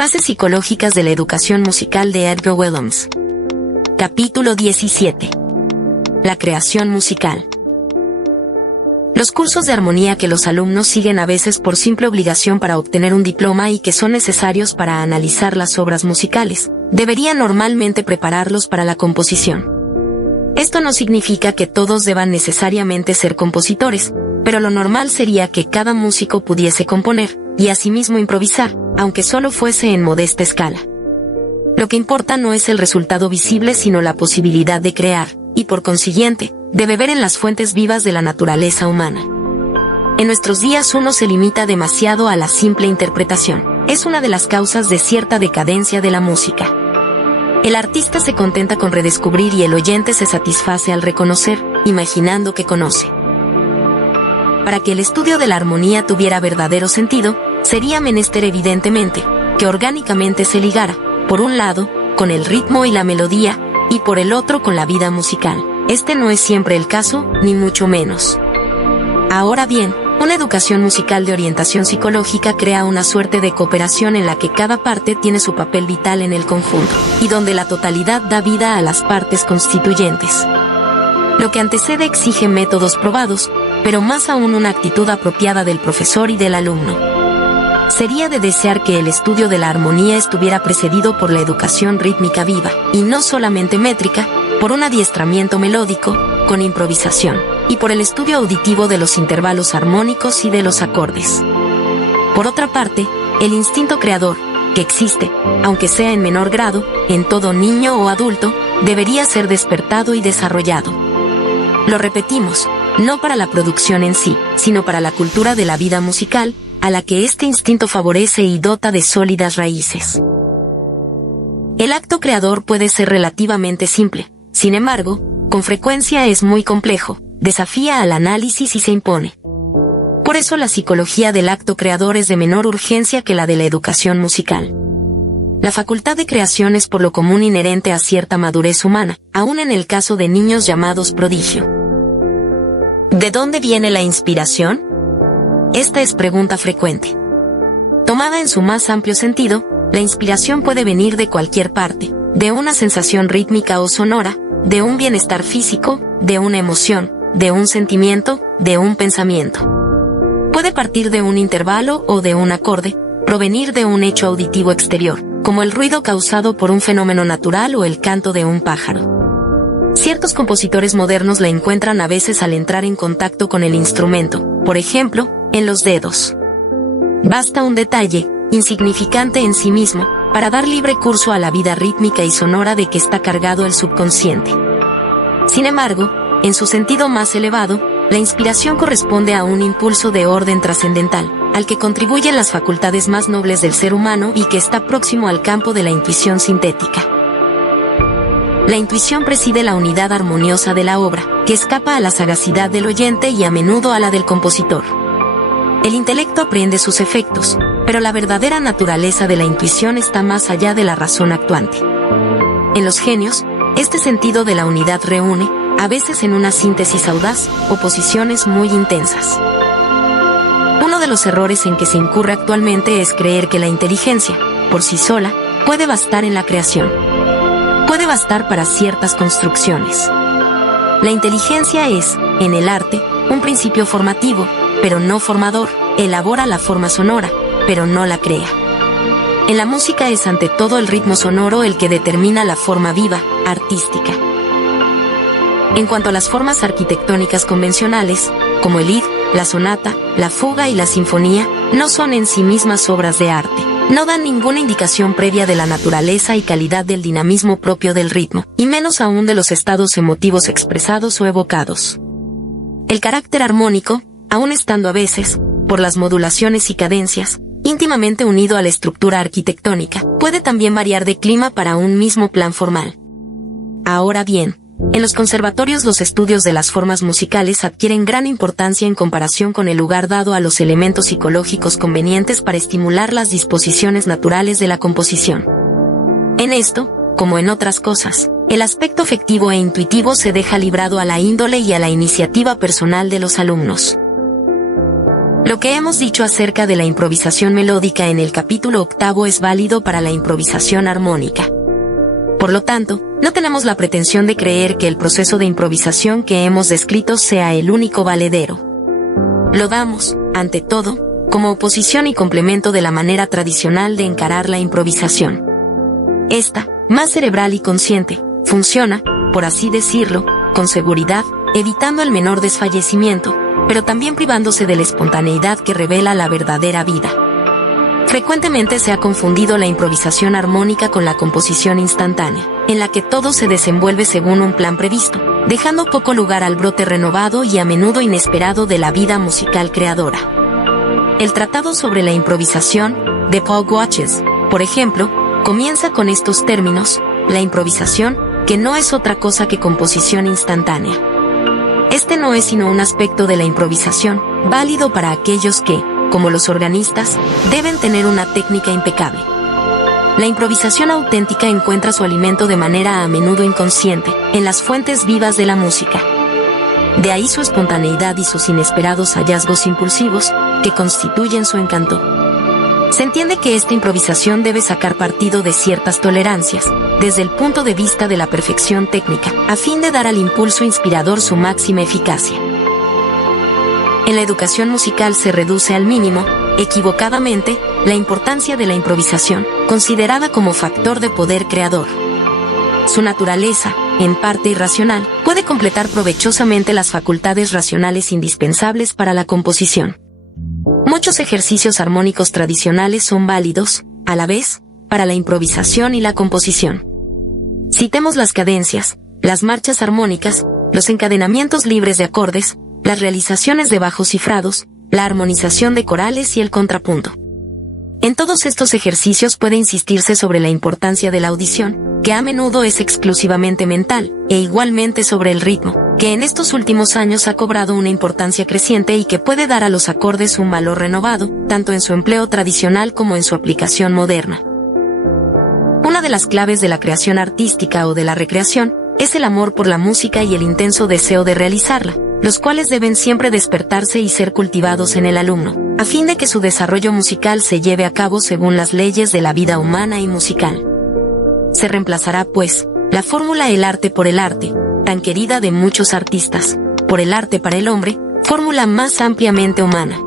Bases psicológicas de la educación musical de Edgar Willems. Capítulo 17. La creación musical. Los cursos de armonía que los alumnos siguen a veces por simple obligación para obtener un diploma y que son necesarios para analizar las obras musicales, deberían normalmente prepararlos para la composición. Esto no significa que todos deban necesariamente ser compositores, pero lo normal sería que cada músico pudiese componer, y asimismo improvisar, aunque solo fuese en modesta escala. Lo que importa no es el resultado visible sino la posibilidad de crear, y por consiguiente, de beber en las fuentes vivas de la naturaleza humana. En nuestros días uno se limita demasiado a la simple interpretación. Es una de las causas de cierta decadencia de la música. El artista se contenta con redescubrir y el oyente se satisface al reconocer, imaginando que conoce. Para que el estudio de la armonía tuviera verdadero sentido, sería menester evidentemente, que orgánicamente se ligara, por un lado, con el ritmo y la melodía, y por el otro con la vida musical. Este no es siempre el caso, ni mucho menos. Ahora bien, una educación musical de orientación psicológica crea una suerte de cooperación en la que cada parte tiene su papel vital en el conjunto, y donde la totalidad da vida a las partes constituyentes. Lo que antecede exige métodos probados, pero más aún una actitud apropiada del profesor y del alumno. Sería de desear que el estudio de la armonía estuviera precedido por la educación rítmica viva, y no solamente métrica, por un adiestramiento melódico, con improvisación, y por el estudio auditivo de los intervalos armónicos y de los acordes. Por otra parte, el instinto creador, que existe, aunque sea en menor grado, en todo niño o adulto, debería ser despertado y desarrollado. Lo repetimos, no para la producción en sí, sino para la cultura de la vida musical, a la que este instinto favorece y dota de sólidas raíces. El acto creador puede ser relativamente simple, sin embargo, con frecuencia es muy complejo, desafía al análisis y se impone. Por eso la psicología del acto creador es de menor urgencia que la de la educación musical. La facultad de creación es por lo común inherente a cierta madurez humana, aun en el caso de niños llamados prodigio. ¿De dónde viene la inspiración? Esta es pregunta frecuente. Tomada en su más amplio sentido, la inspiración puede venir de cualquier parte, de una sensación rítmica o sonora, de un bienestar físico, de una emoción, de un sentimiento, de un pensamiento. Puede partir de un intervalo o de un acorde, provenir de un hecho auditivo exterior, como el ruido causado por un fenómeno natural o el canto de un pájaro. Ciertos compositores modernos la encuentran a veces al entrar en contacto con el instrumento, por ejemplo, en los dedos. Basta un detalle, insignificante en sí mismo, para dar libre curso a la vida rítmica y sonora de que está cargado el subconsciente. Sin embargo, en su sentido más elevado, la inspiración corresponde a un impulso de orden trascendental, al que contribuyen las facultades más nobles del ser humano y que está próximo al campo de la intuición sintética. La intuición preside la unidad armoniosa de la obra, que escapa a la sagacidad del oyente y a menudo a la del compositor. El intelecto aprende sus efectos, pero la verdadera naturaleza de la intuición está más allá de la razón actuante. En los genios, este sentido de la unidad reúne, a veces en una síntesis audaz, oposiciones muy intensas. Uno de los errores en que se incurre actualmente es creer que la inteligencia, por sí sola, puede bastar en la creación. Puede bastar para ciertas construcciones. La inteligencia es, en el arte, un principio formativo, pero no formador, elabora la forma sonora, pero no la crea. En la música es ante todo el ritmo sonoro el que determina la forma viva, artística. En cuanto a las formas arquitectónicas convencionales, como el Lied, la sonata, la fuga y la sinfonía, no son en sí mismas obras de arte. No dan ninguna indicación previa de la naturaleza y calidad del dinamismo propio del ritmo, y menos aún de los estados emotivos expresados o evocados. El carácter armónico, aun estando a veces, por las modulaciones y cadencias, íntimamente unido a la estructura arquitectónica, puede también variar de clima para un mismo plan formal. Ahora bien, en los conservatorios los estudios de las formas musicales adquieren gran importancia en comparación con el lugar dado a los elementos psicológicos convenientes para estimular las disposiciones naturales de la composición. En esto, como en otras cosas, el aspecto afectivo e intuitivo se deja librado a la índole y a la iniciativa personal de los alumnos. Lo que hemos dicho acerca de la improvisación melódica en el capítulo 8 es válido para la improvisación armónica. Por lo tanto, no tenemos la pretensión de creer que el proceso de improvisación que hemos descrito sea el único valedero. Lo damos, ante todo, como oposición y complemento de la manera tradicional de encarar la improvisación. Esta, más cerebral y consciente, funciona, por así decirlo, con seguridad, evitando el menor desfallecimiento, pero también privándose de la espontaneidad que revela la verdadera vida. Frecuentemente se ha confundido la improvisación armónica con la composición instantánea, en la que todo se desenvuelve según un plan previsto, dejando poco lugar al brote renovado y a menudo inesperado de la vida musical creadora. El Tratado sobre la Improvisación, de Paul Watches, por ejemplo, comienza con estos términos: la improvisación, que no es otra cosa que composición instantánea. Este no es sino un aspecto de la improvisación, válido para aquellos que, como los organistas, deben tener una técnica impecable. La improvisación auténtica encuentra su alimento de manera a menudo inconsciente, en las fuentes vivas de la música. De ahí su espontaneidad y sus inesperados hallazgos impulsivos, que constituyen su encanto. Se entiende que esta improvisación debe sacar partido de ciertas tolerancias, desde el punto de vista de la perfección técnica, a fin de dar al impulso inspirador su máxima eficacia. En la educación musical se reduce al mínimo, equivocadamente, la importancia de la improvisación, considerada como factor de poder creador. Su naturaleza, en parte irracional, puede completar provechosamente las facultades racionales indispensables para la composición. Muchos ejercicios armónicos tradicionales son válidos, a la vez, para la improvisación y la composición. Citemos las cadencias, las marchas armónicas, los encadenamientos libres de acordes, las realizaciones de bajos cifrados, la armonización de corales y el contrapunto. En todos estos ejercicios puede insistirse sobre la importancia de la audición, que a menudo es exclusivamente mental, e igualmente sobre el ritmo, que en estos últimos años ha cobrado una importancia creciente y que puede dar a los acordes un valor renovado, tanto en su empleo tradicional como en su aplicación moderna. Una de las claves de la creación artística o de la recreación es el amor por la música y el intenso deseo de realizarla, los cuales deben siempre despertarse y ser cultivados en el alumno, a fin de que su desarrollo musical se lleve a cabo según las leyes de la vida humana y musical. Se reemplazará, pues, la fórmula el arte por el arte, tan querida de muchos artistas, por el arte para el hombre, fórmula más ampliamente humana.